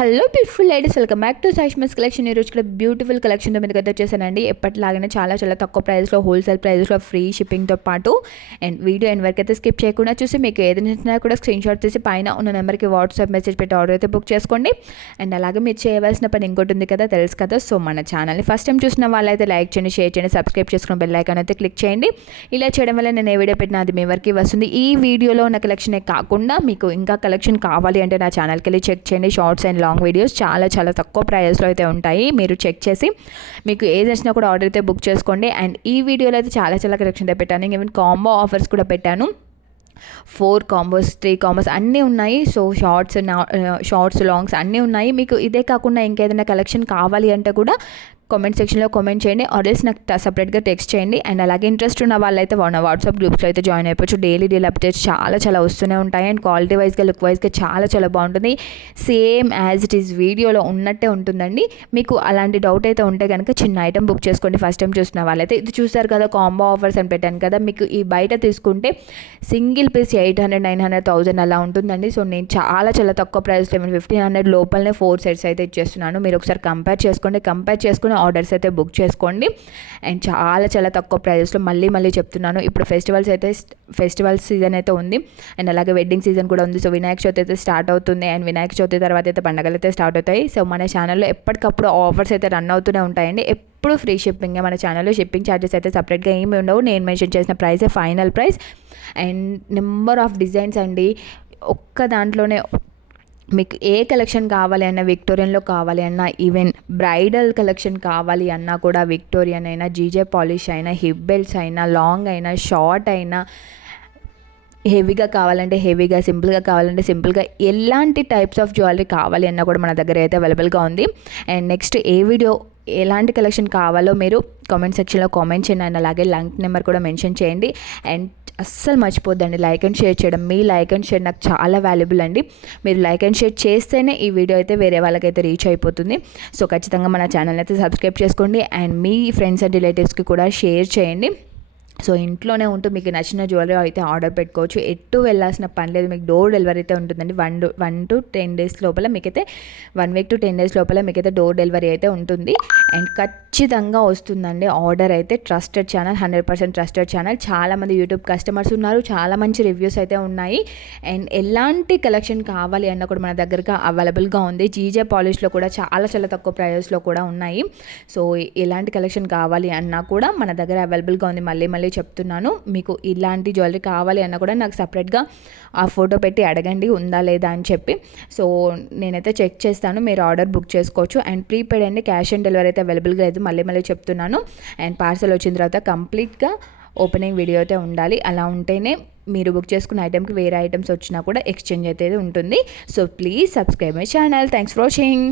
Hello beautiful ladies, welcome back to Saishmas collection. ఈ రోజు కూడా బ్యూటిఫుల్ కలెక్షన్తో మీదకి అయితే వచ్చేసానండి. ఎప్పటిలాగానే చాలా చాలా తక్కువ ప్రైస్లో, హోల్సేల్ ప్రైస్లో, ఫ్రీ షిప్పింగ్తో పాటు. అండ్ వీడియో ఎండ్ వరకు అయితే స్కిప్ చేయకుండా చూసి మీకు ఏది నచ్చినా కూడా స్క్రీన్ షాట్ తీసి పైన ఉన్న నెంబర్కి వాట్సాప్ మెసేజ్ పెట్టి ఆర్డర్ అయితే బుక్ చేసుకోండి. అండ్ అలాగే మీరు చేయవలసిన పని ఇంకోటి ఉంది కదా, తెలుసు కదా. సో మన ఛానల్ని ఫస్ట్ టైం చూసిన వాళ్ళైతే లైక్ చేయండి, షేర్ చేయండి, సబ్స్క్రైబ్ చేసుకుని బెల్ ఐకాన్ అయితే క్లిక్ చేయండి. ఇలా చేయడం వల్ల నేను ఏ వీడియో పెట్టినా అది మీ వరకు వస్తుంది. ఈ వీడియోలో ఉన్న కలెక్షనే కాకుండా మీకు ఇంకా కలెక్షన్ కావాలి అంటే నా ఛానల్కి వెళ్ళి చెక్ చేయండి. షార్ట్స్ అండ్ లాంగ్ వీడియోస్ చాలా చాలా తక్కువ ప్రైస్లో అయితే ఉంటాయి. మీరు చెక్ చేసి మీకు ఏది నచ్చినా కూడా ఆర్డర్ అయితే బుక్ చేసుకోండి. అండ్ ఈ వీడియోలో అయితే చాలా చాలా కలెక్షన్ అయితే పెట్టాను. ఈవెన్ కాంబో ఆఫర్స్ కూడా పెట్టాను. 4 కాంబోస్, 3 కాంబోస్ అన్నీ ఉన్నాయి. సో షార్ట్స్ లాంగ్స్ అన్నీ ఉన్నాయి. మీకు ఇదే కాకుండా ఇంకేదైనా కలెక్షన్ కావాలి అంటే కూడా కామెంట్ సెక్షన్లో కామెంట్ చేయండి, ఆర్డర్స్ నాకు సపరేట్గా టెక్స్ట్ చేయండి. అండ్ అలాగే ఇంట్రెస్ట్ ఉన్న వాళ్ళైతే వాట్సాప్ గ్రూప్స్లో అయితే జాయిన్ అయిపోవచ్చు. డైలీ అప్డేట్స్ చాలా చాలా వస్తూనే ఉంటాయి. అండ్ క్వాలిటీ వైజ్గా, లుక్ వైజ్గా చాలా చాలా బాగుంటుంది. సేమ్ యాజ్ ఇట్ ఈస్ వీడియోలో ఉన్నట్టే ఉంటుందండి. మీకు అలాంటి డౌట్ అయితే ఉంటే కనుక చిన్న ఐటమ్ బుక్ చేసుకోండి. ఫస్ట్ టైం చూసిన వాళ్ళైతే ఇది చూసారు కదా, కాంబో ఆఫర్స్ అని పెట్టాను కదా. మీకు ఈ బయట తీసుకుంటే సింగిల్ పీస్ 800, 900, 1000 అలా ఉంటుందండి. సో నేను చాలా చాలా తక్కువ ప్రైస్, 1500 లోపలనే 4 సెట్స్ అయితే ఇచ్చేస్తున్నాను. మీరు ఒకసారి కంపేర్ చేసుకుని ఆర్డర్స్ అయితే బుక్ చేసుకోండి. అండ్ చాలా చాలా తక్కువ ప్రైజెస్లో మళ్ళీ చెప్తున్నాను. ఇప్పుడు ఫెస్టివల్స్ సీజన్ అయితే ఉంది. అండ్ అలాగే వెడ్డింగ్ సీజన్ కూడా ఉంది. సో వినాయక చవితి అయితే స్టార్ట్ అవుతుంది. అండ్ వినాయక చవితి తర్వాత అయితే పండుగలు అయితే స్టార్ట్ అవుతాయి. సో మన ఛానల్లో ఎప్పటికప్పుడు ఆఫర్స్ అయితే రన్ అవుతూనే ఉంటాయండి. ఎప్పుడు ఫ్రీ షిప్పింగ్. మన ఛానల్లో షిప్పింగ్ ఛార్జెస్ అయితే సపరేట్గా ఏమి ఉండవు. నేను మెన్షన్ చేసిన ప్రైసే final price. And number of designs అండి. ఒక్క దాంట్లోనే మీకు ఏ కలెక్షన్ కావాలి అన్నా, విక్టోరియన్లో కావాలి అన్నా, ఈవెన్ బ్రైడల్ కలెక్షన్ కావాలి అన్నా కూడా విక్టోరియన్ అయినా, జీజే పాలిష్ అయినా, హిప్ బెల్ట్స్ అయినా, లాంగ్ అయినా, షార్ట్ అయినా, హెవీగా కావాలంటే హెవీగా, సింపుల్గా కావాలంటే సింపుల్గా, ఎలాంటి టైప్స్ ఆఫ్ జ్యువెలరీ కావాలి అన్నా కూడా మన దగ్గర అయితే అవైలబుల్గా ఉంది. అండ్ నెక్స్ట్ ఏ వీడియో ఎలాంటి కలెక్షన్ కావాలో మీరు కామెంట్ సెక్షన్లో కామెంట్ చేయండి. అండ్ అలాగే లింక్ నెంబర్ కూడా మెన్షన్ చేయండి. అండ్ అస్సలు మర్చిపోద్దండి లైక్ అండ్ షేర్ చేయడం. మీ లైక్ అండ్ షేర్ నాకు చాలా వాల్యుబుల్ అండి. మీరు లైక్ అండ్ షేర్ చేస్తేనే ఈ వీడియో అయితే వేరే వాళ్ళకైతే రీచ్ అయిపోతుంది. సో ఖచ్చితంగా మన ఛానల్ అయితే సబ్స్క్రైబ్ చేసుకోండి. అండ్ మీ ఫ్రెండ్స్ అండ్ రిలేటివ్స్కి కూడా షేర్ చేయండి. సో ఇంట్లోనే ఉంటూ మీకు నచ్చిన జ్యువెలరీ అయితే ఆర్డర్ పెట్టుకోవచ్చు. ఎటు వెళ్ళాల్సిన పని లేదు. మీకు డోర్ డెలివరీ అయితే ఉంటుందండి. 1 to 10 days లోపల మీకైతే, 1 week to 10 days లోపల మీకైతే డోర్ డెలివరీ అయితే ఉంటుంది. అండ్ ఖచ్చితంగా వస్తుందండి ఆర్డర్ అయితే. Trusted channel, 100% trusted channel. చాలామంది యూట్యూబ్ కస్టమర్స్ ఉన్నారు. చాలా మంచి రివ్యూస్ అయితే ఉన్నాయి. అండ్ ఎలాంటి కలెక్షన్ కావాలి అన్న కూడా మన దగ్గరగా అవైలబుల్గా ఉంది. జీజే పాలిష్లో కూడా చాలా చాలా తక్కువ ప్రైజెస్లో కూడా ఉన్నాయి. సో ఎలాంటి కలెక్షన్ కావాలి అన్నా కూడా మన దగ్గర అవైలబుల్గా ఉంది. మళ్ళీ చెప్తున్నాను. మీకు ఇలాంటి జ్యువెలరీ కావాలి అన్నా కూడా నాకు సపరేట్గా ఆ ఫోటో పెట్టి అడగండి ఉందా లేదా అని చెప్పి. సో నేనైతే చెక్ చేస్తాను. మీరు ఆర్డర్ బుక్ చేసుకోవచ్చు. అండ్ ప్రీపెయిడ్ అండి, క్యాష్ ఆన్ డెలివరీ అయితే అవైలబుల్గా లేదు. మళ్ళీ చెప్తున్నాను. అండ్ పార్సల్ వచ్చిన తర్వాత కంప్లీట్గా ఓపెనింగ్ వీడియో అయితే ఉండాలి. అలా ఉంటేనే మీరు బుక్ చేసుకున్న ఐటెంకి వేరే ఐటమ్స్ వచ్చినా కూడా ఎక్స్చేంజ్ అయితే ఉంటుంది. So please subscribe my channel. Thanks for watching.